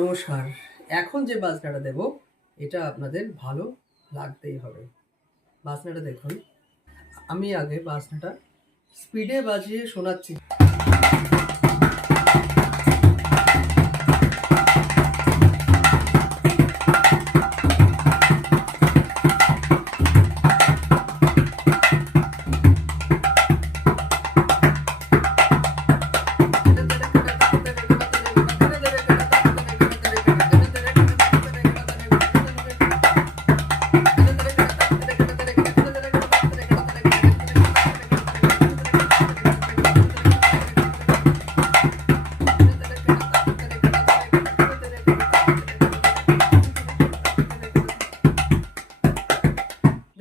নমস্কার। এখন যে বাজনাটা দেব, এটা আপনাদের ভালো লাগতেই হবে। বাজনাটা দেখুন। আমি আগে বাজনাটা স্পিডে বাজিয়ে শোনাচ্ছি।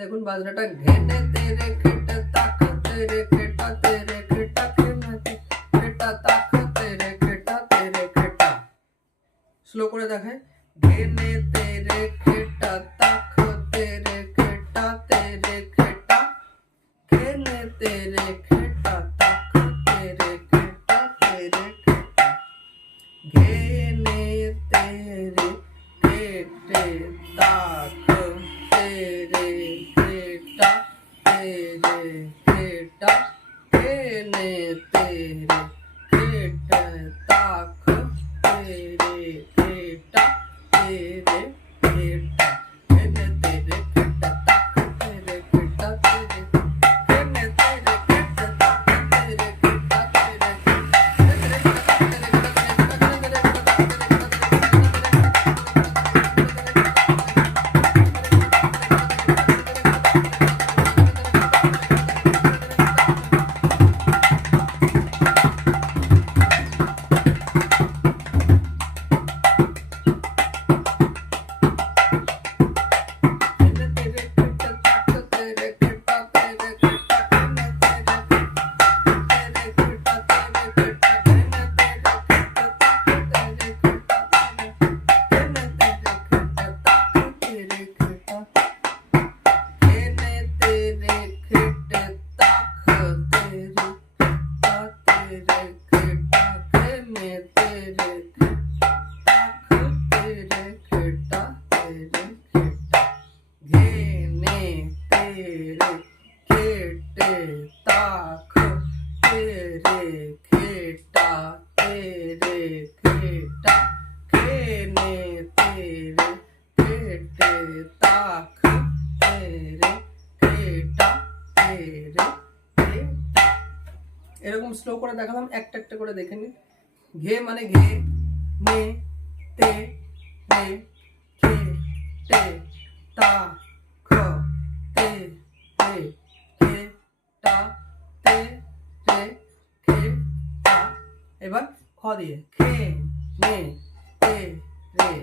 দেখুন বাজনাটা ঘেটে তেরে খেটে তাক তেরে খেটা তেরে খেটা খেমে খেটা তাক তেরে খেটা তেরে খেটা স্লো করে দেখায় ঘেনে তেরে খেটা তাক তেরে খেটা তেরে খেটা ঘেনে তেরে খেটা तेरे खेटा खेने तेरे खेट ताख तेरे खेटा तेरे खेटा এরকম স্লো করে দেখালাম একটা একটা করে দেখে নিন ঘে মানে ঘে নে তে নে খে টে তা খ তে তে খে টা তে তে খে টা এবার খ দিয়ে খে নে তে রে খে টে তা খ তে রে